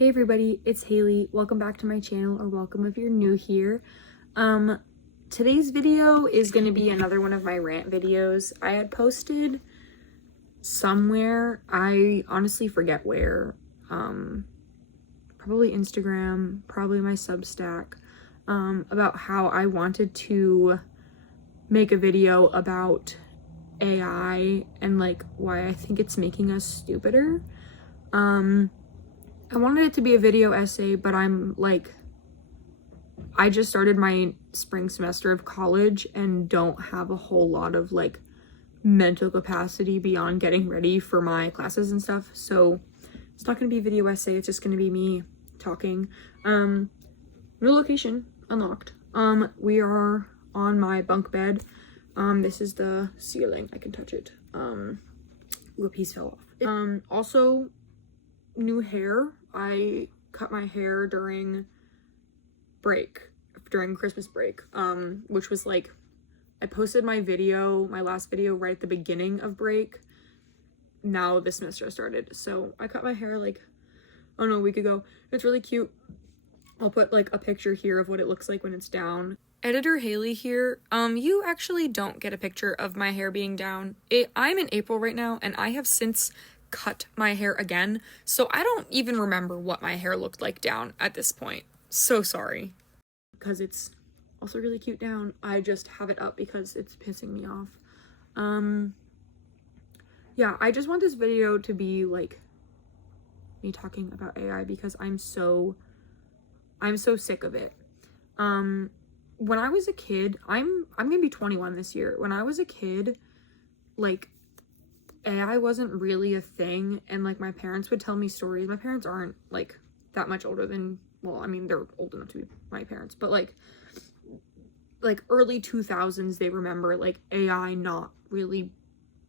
Hey everybody, it's Haley. Welcome back to my channel, or welcome if you're new here. Today's video is going to be another one of my rant videos. I had posted somewhere, I honestly forget where, probably Instagram, probably my Substack, about how I wanted to make a video about AI and like why I think it's making us stupider. I wanted it to be a video essay, but I just started my spring semester of college and don't have a whole lot of like mental capacity beyond getting ready for my classes and stuff. So it's not gonna be a video essay, it's just gonna be me talking. New location unlocked. We are on my bunk bed. This is the ceiling, I can touch it. Ooh, a piece fell off. Also, new hair. I cut my hair during Christmas break, which was like, I posted my last video right at the beginning of break. Now this semester started, so I cut my hair like, oh no, a week ago. It's really cute. I'll put like a picture here of what it looks like when it's down. Editor Haley here. You actually don't get a picture of my hair being down. I'm in April right now, and I have since cut my hair again, so I don't even remember what my hair looked like down at this point. So sorry. Because it's also really cute down. I just have it up because it's pissing me off. Yeah, I just want this video to be like me talking about AI because I'm so sick of it. When I was a kid, I'm gonna be 21 this year. When I was a kid, like, AI wasn't really a thing, and like my parents would tell me stories. My parents aren't like that much older than, well, I mean, they're old enough to be my parents, but like early 2000s, they remember like AI not really,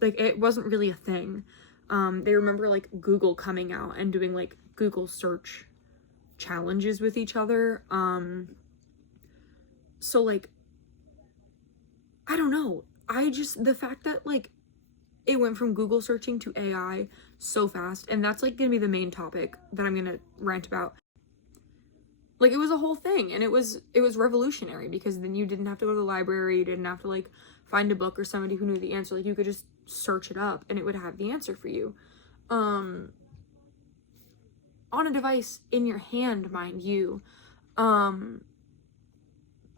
like, it wasn't really a thing. They remember like Google coming out and doing like Google search challenges with each other. So like, I don't know, the fact that like it went from Google searching to AI so fast, and that's like gonna be the main topic that I'm gonna rant about. Like, it was a whole thing, and it was revolutionary, because then you didn't have to go to the library, you didn't have to like find a book or somebody who knew the answer. Like, you could just search it up and it would have the answer for you. On a device in your hand, mind you. But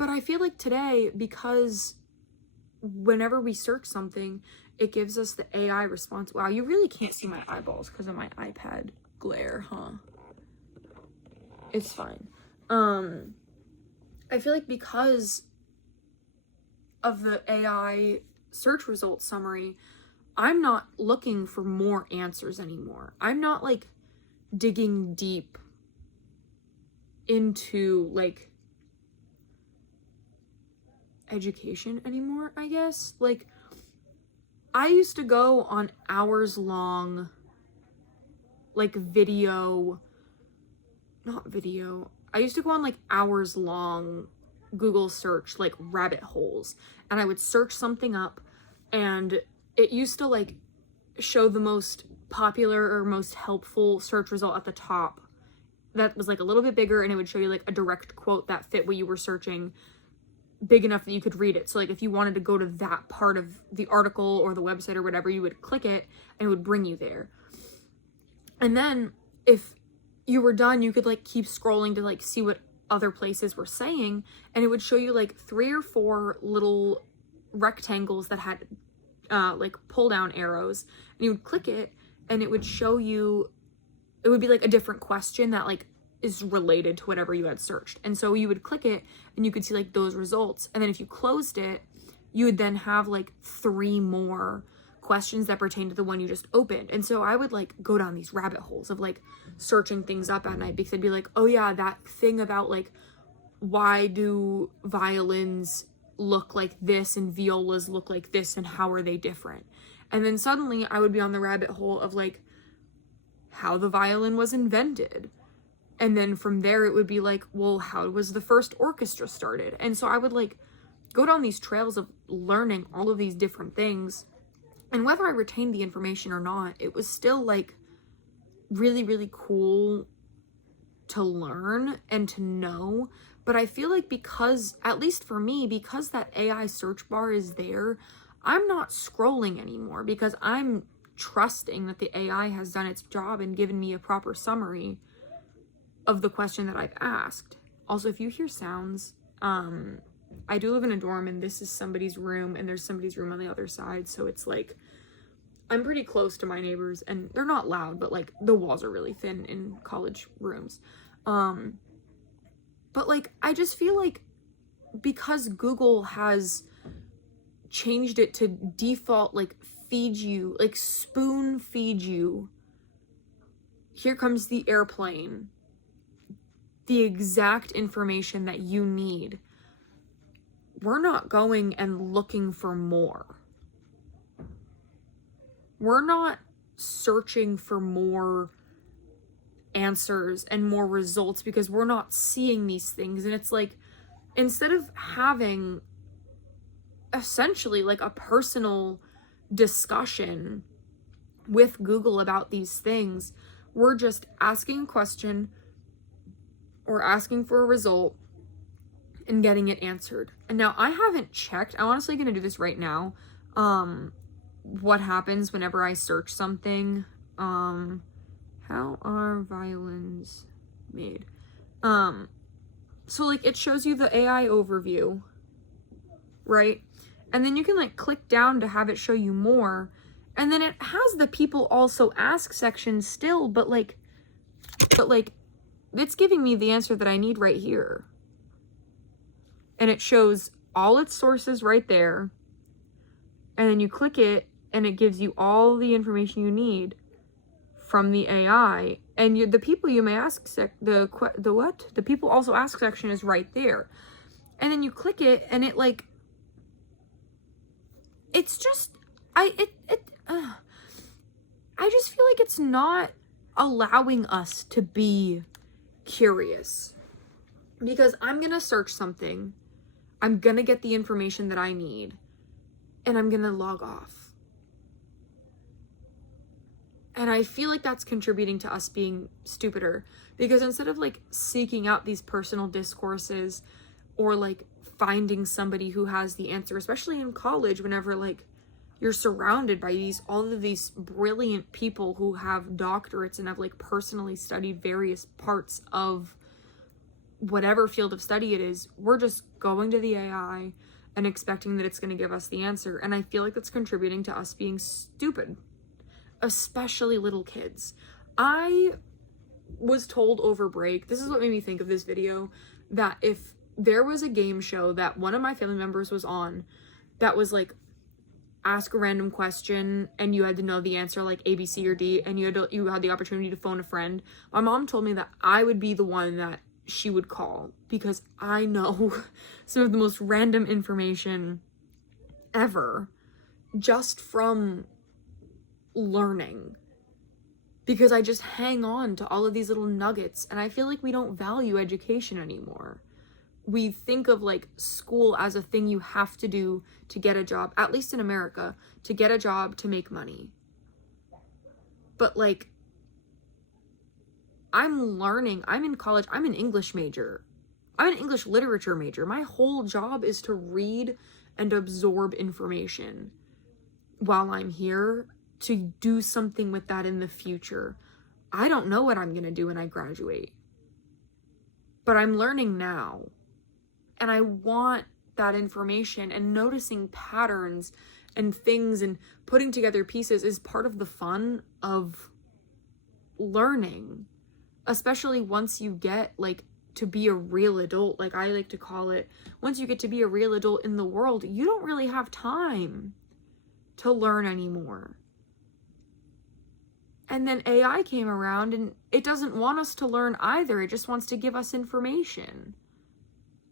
I feel like today, because whenever we search something, it gives us the AI response. Wow, you really can't see my eyeballs because of my iPad glare, huh? It's fine. I feel like because of the AI search results summary, I'm not looking for more answers anymore. I'm not like digging deep into like education anymore, I guess. Like, I used to go on hours-long, like, I used to go on, like, hours-long Google search, like, rabbit holes, and I would search something up, and it used to, like, show the most popular or most helpful search result at the top that was, like, a little bit bigger, and it would show you, like, a direct quote that fit what you were searching, big enough that you could read it. So like, if you wanted to go to that part of the article or the website or whatever, you would click it and it would bring you there. And then if you were done, you could like keep scrolling to like see what other places were saying, and it would show you like 3 or 4 little rectangles that had like pull down arrows, and you would click it and it would show you, it would be like a different question that like is related to whatever you had searched. And so you would click it and you could see like those results, and then if you closed it, you would then have like 3 more questions that pertain to the one you just opened. And so I would like go down these rabbit holes of like searching things up at night, because I'd be like, oh yeah, that thing about like, why do violins look like this and violas look like this, and how are they different? And then suddenly I would be on the rabbit hole of like how the violin was invented. And then from there, it would be like, well, how was the first orchestra started? And so I would like go down these trails of learning all of these different things. And whether I retained the information or not, it was still like really, really cool to learn and to know. But I feel like because, at least for me, because that AI search bar is there, I'm not scrolling anymore because I'm trusting that the AI has done its job and given me a proper summary of the question that I've asked. Also, if you hear sounds, I do live in a dorm and this is somebody's room and there's somebody's room on the other side. So it's like, I'm pretty close to my neighbors and they're not loud, but like the walls are really thin in college rooms. But like, I just feel like because Google has changed it to default, like feed you, like spoon feed you, here comes the airplane, the exact information that you need. We're not going and looking for more. We're not searching for more answers and more results because we're not seeing these things. And it's like, instead of having essentially like a personal discussion with Google about these things, we're just asking a question or asking for a result and getting it answered. And now I haven't checked, I'm honestly going to do this right now, what happens whenever I search something. How are violins made? So like it shows you the AI overview, right? And then you can like click down to have it show you more. And then it has the people also ask section still, but like it's giving me the answer that I need right here. And it shows all its sources right there. And then you click it and it gives you all the information you need from the AI. And the people you may ask, the people also ask section is right there. And then you click it and it like, it's just, I just feel like it's not allowing us to be curious. Because I'm gonna search something, I'm gonna get the information that I need, and I'm gonna log off. And I feel like that's contributing to us being stupider, because instead of like seeking out these personal discourses or like finding somebody who has the answer, especially in college, whenever like you're surrounded by all of these brilliant people who have doctorates and have like personally studied various parts of whatever field of study it is, we're just going to the AI and expecting that it's going to give us the answer. And I feel like that's contributing to us being stupid, especially little kids. I was told over break, this is what made me think of this video, that if there was a game show that one of my family members was on that was like ask a random question and you had to know the answer, like A, B, C, or D, and you had the opportunity to phone a friend, my mom told me that I would be the one that she would call, because I know some of the most random information ever just from learning, because I just hang on to all of these little nuggets. And I feel like we don't value education anymore. We think of like school as a thing you have to do to get a job, at least in America, to get a job, to make money. But like, I'm learning, I'm in college, I'm an English major. I'm an English literature major. My whole job is to read and absorb information while I'm here, to do something with that in the future. I don't know what I'm going to do when I graduate, but I'm learning now. And I want that information, and noticing patterns and things and putting together pieces is part of the fun of learning. Especially once you get like to be a real adult, like I like to call it, once you get to be a real adult in the world, you don't really have time to learn anymore. And then AI came around and it doesn't want us to learn either. It just wants to give us information.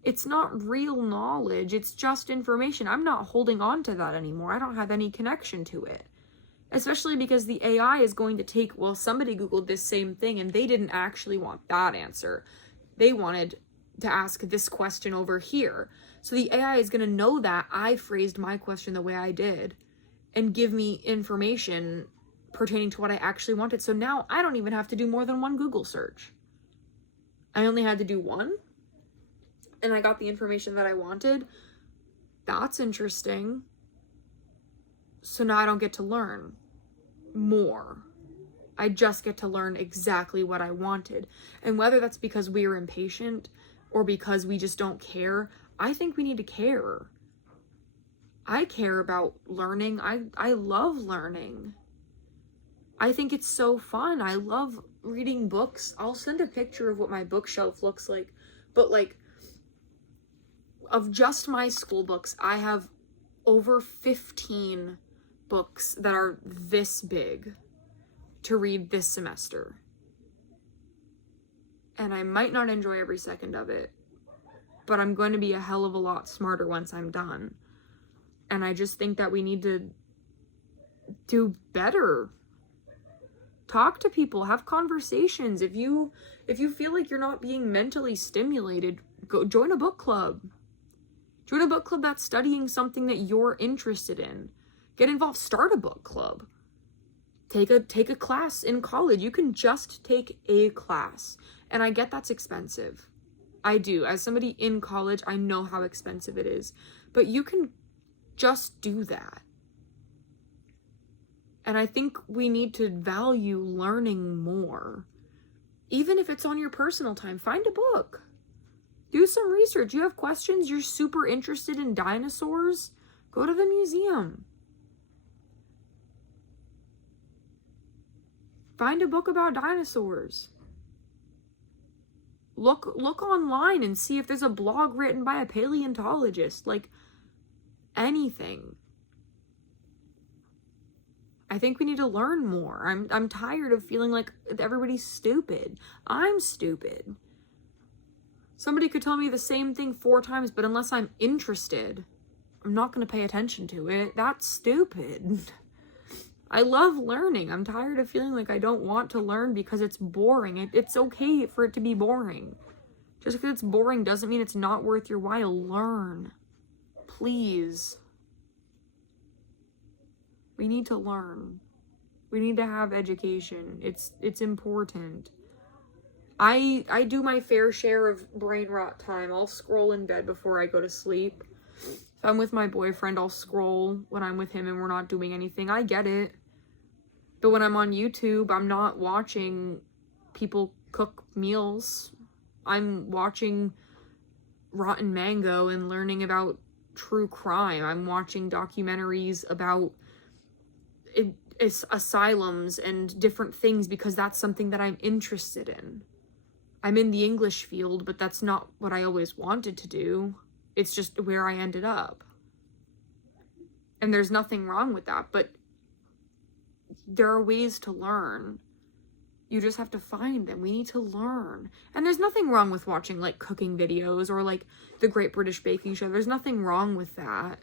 It's not real knowledge. It's just information. I'm not holding on to that anymore. I don't have any connection to it. Especially because the AI is going to take, well, somebody Googled this same thing and they didn't actually want that answer. They wanted to ask this question over here. So the AI is going to know that I phrased my question the way I did and give me information pertaining to what I actually wanted. So now I don't even have to do more than one Google search. I only had to do one, and I got the information that I wanted. That's interesting. So now I don't get to learn more. I just get to learn exactly what I wanted. And whether that's because we are impatient or because we just don't care, I think we need to care. I care about learning. I love learning. I think it's so fun. I love reading books. I'll send a picture of what my bookshelf looks like. But like, of just my school books, I have over 15 books that are this big to read this semester. And I might not enjoy every second of it, but I'm going to be a hell of a lot smarter once I'm done. And I just think that we need to do better. Talk to people, have conversations. If you feel like you're not being mentally stimulated, go join a book club. Join a book club that's studying something that you're interested in. Get involved, start a book club. Take a class in college. You can just take a class. And I get that's expensive. I do. As somebody in college, I know how expensive it is. But you can just do that. And I think we need to value learning more. Even if it's on your personal time, find a book. Do some research. You have questions, you're super interested in dinosaurs, go to the museum. Find a book about dinosaurs. Look online and see if there's a blog written by a paleontologist. Like, anything. I think we need to learn more. I'm tired of feeling like everybody's stupid. I'm stupid. Somebody could tell me the same thing 4 times, but unless I'm interested, I'm not going to pay attention to it. That's stupid. I love learning. I'm tired of feeling like I don't want to learn because it's boring. It's okay for it to be boring. Just because it's boring doesn't mean it's not worth your while. Learn. Please. We need to learn. We need to have education. It's important. I do my fair share of brain rot time. I'll scroll in bed before I go to sleep. If I'm with my boyfriend, I'll scroll when I'm with him and we're not doing anything. I get it. But when I'm on YouTube, I'm not watching people cook meals. I'm watching Rotten Mango and learning about true crime. I'm watching documentaries about asylums and different things because that's something that I'm interested in. I'm in the English field, but that's not what I always wanted to do. It's just where I ended up. And there's nothing wrong with that, but there are ways to learn. You just have to find them. We need to learn. And there's nothing wrong with watching like cooking videos or like the Great British Baking Show. There's nothing wrong with that.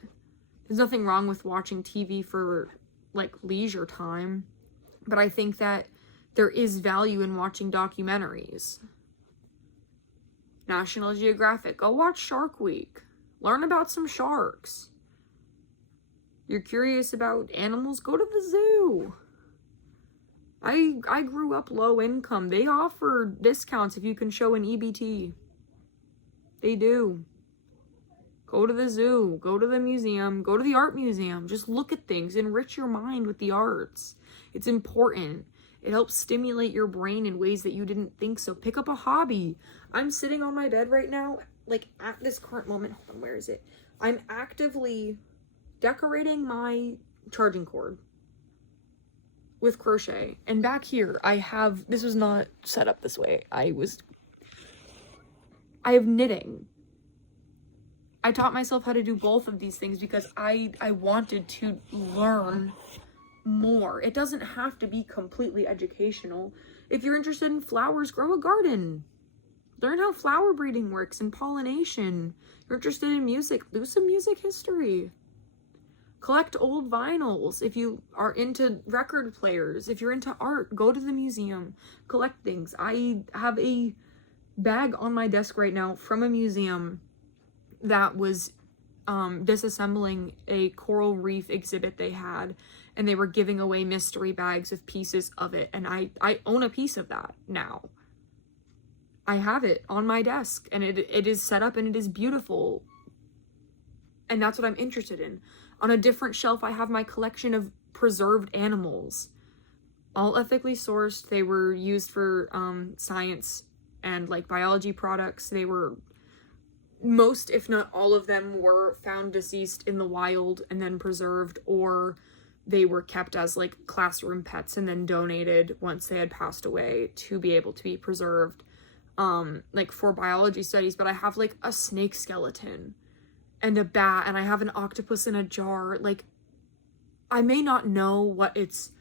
There's nothing wrong with watching TV for like leisure time. But I think that there is value in watching documentaries. National Geographic, go watch Shark Week. Learn about some sharks. You're curious about animals, go to the zoo. I grew up low income. They offer discounts if you can show an EBT. They do. Go to the zoo, go to the museum, go to the art museum. Just look at things, enrich your mind with the arts. It's important. It helps stimulate your brain in ways that you didn't think so. Pick up a hobby. I'm sitting on my bed right now, like at this current moment. Hold on, where is it? I'm actively decorating my charging cord with crochet. And back here, I have, this was not set up this way. I have knitting. I taught myself how to do both of these things because I wanted to learn more. It doesn't have to be completely educational. If you're interested in flowers, grow a garden. Learn how flower breeding works and pollination. You're interested in music, do some music history. Collect old vinyls. If you are into record players, if you're into art, go to the museum, collect things. I have a bag on my desk right now from a museum that was disassembling a coral reef exhibit they had, and they were giving away mystery bags with pieces of it, and I own a piece of that now. I have it on my desk, and it is set up and it is beautiful. And that's what I'm interested in. On a different shelf, I have my collection of preserved animals. All ethically sourced. They were used for science and like biology products. They were, most if not all of them were found deceased in the wild and then preserved, or they were kept as like classroom pets and then donated once they had passed away to be able to be preserved, like for biology studies. But I have like a snake skeleton and a bat, and I have an octopus in a jar. Like, I may not know what its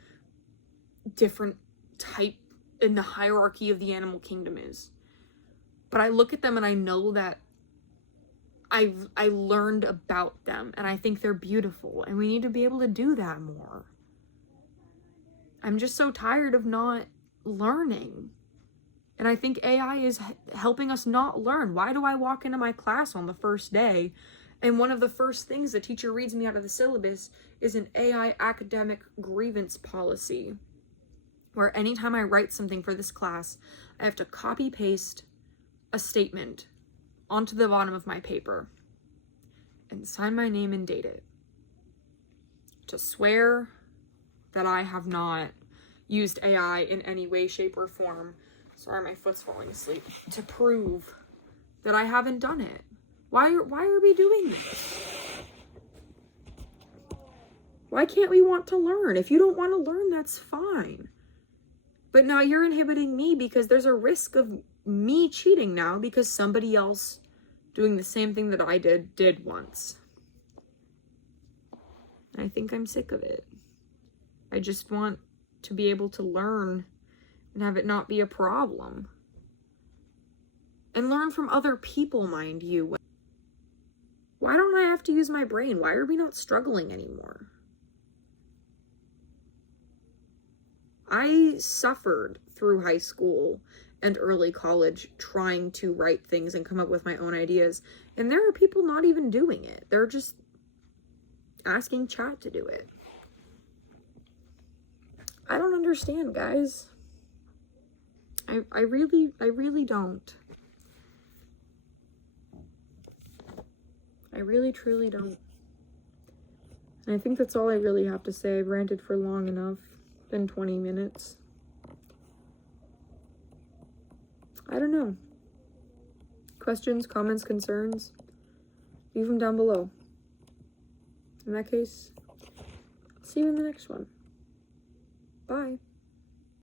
different type in the hierarchy of the animal kingdom is, but I look at them and I know that I learned about them, and I think they're beautiful, and we need to be able to do that more. I'm just so tired of not learning, and I think AI is helping us not learn. Why do I walk into my class on the first day, and one of the first things the teacher reads me out of the syllabus is an AI academic grievance policy, where anytime I write something for this class, I have to copy paste a statement onto the bottom of my paper and sign my name and date it to swear that I have not used AI in any way, shape, or form. Sorry, my foot's falling asleep. To prove that I haven't done it. Why are we doing this? Why can't we want to learn? If you don't want to learn, that's fine. But now you're inhibiting me because there's a risk of me cheating now because somebody else doing the same thing that I did once. I think I'm sick of it. I just want to be able to learn and have it not be a problem. And learn from other people, mind you. Why don't I have to use my brain? Why are we not struggling anymore? I suffered through high school and early college trying to write things and come up with my own ideas. And there are people not even doing it. They're just asking chat to do it. I don't understand, guys. I really don't. I really, truly don't. And I think that's all I really have to say. I've ranted for long enough. Been 20 minutes. I don't know. Questions, comments, concerns? Leave them down below. In that case, see you in the next one. Bye.